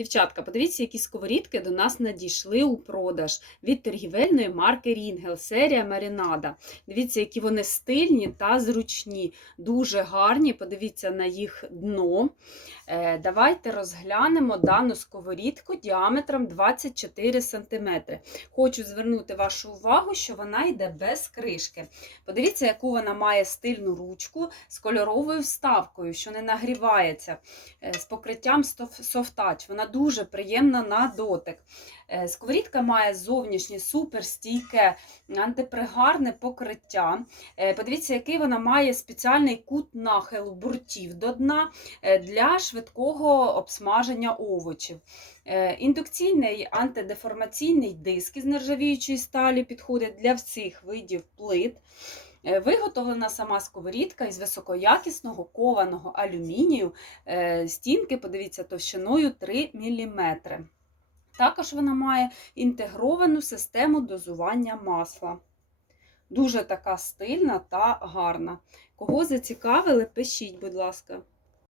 Дівчатка, подивіться, які сковорідки до нас надійшли у продаж від торгівельної марки Рінгел, серія Марінада. Дивіться, які вони стильні та зручні, дуже гарні. Подивіться на їх дно. Е, Давайте розглянемо дану сковорідку діаметром 24 см. Хочу звернути вашу увагу, що вона йде без кришки. Подивіться, яку вона має стильну ручку з кольоровою вставкою, що не нагрівається, е, з покриттям софтач. Вона дуже приємна на дотик. Е, Сковорідка має зовнішнє суперстійке антипригарне покриття. Подивіться, який вона має спеціальний кут нахилу буртів до дна для швидкого обсмаження овочів. Е, Індукційний антидеформаційний диск із нержавіючої сталі підходить для всіх видів плит. Е, Виготовлена сама сковорідка із високоякісного кованого алюмінію. Е, Стінки, подивіться, товщиною 3 мм. Також вона має інтегровану систему дозування масла. Дуже така стильна та гарна. Кого зацікавили, пишіть, будь ласка.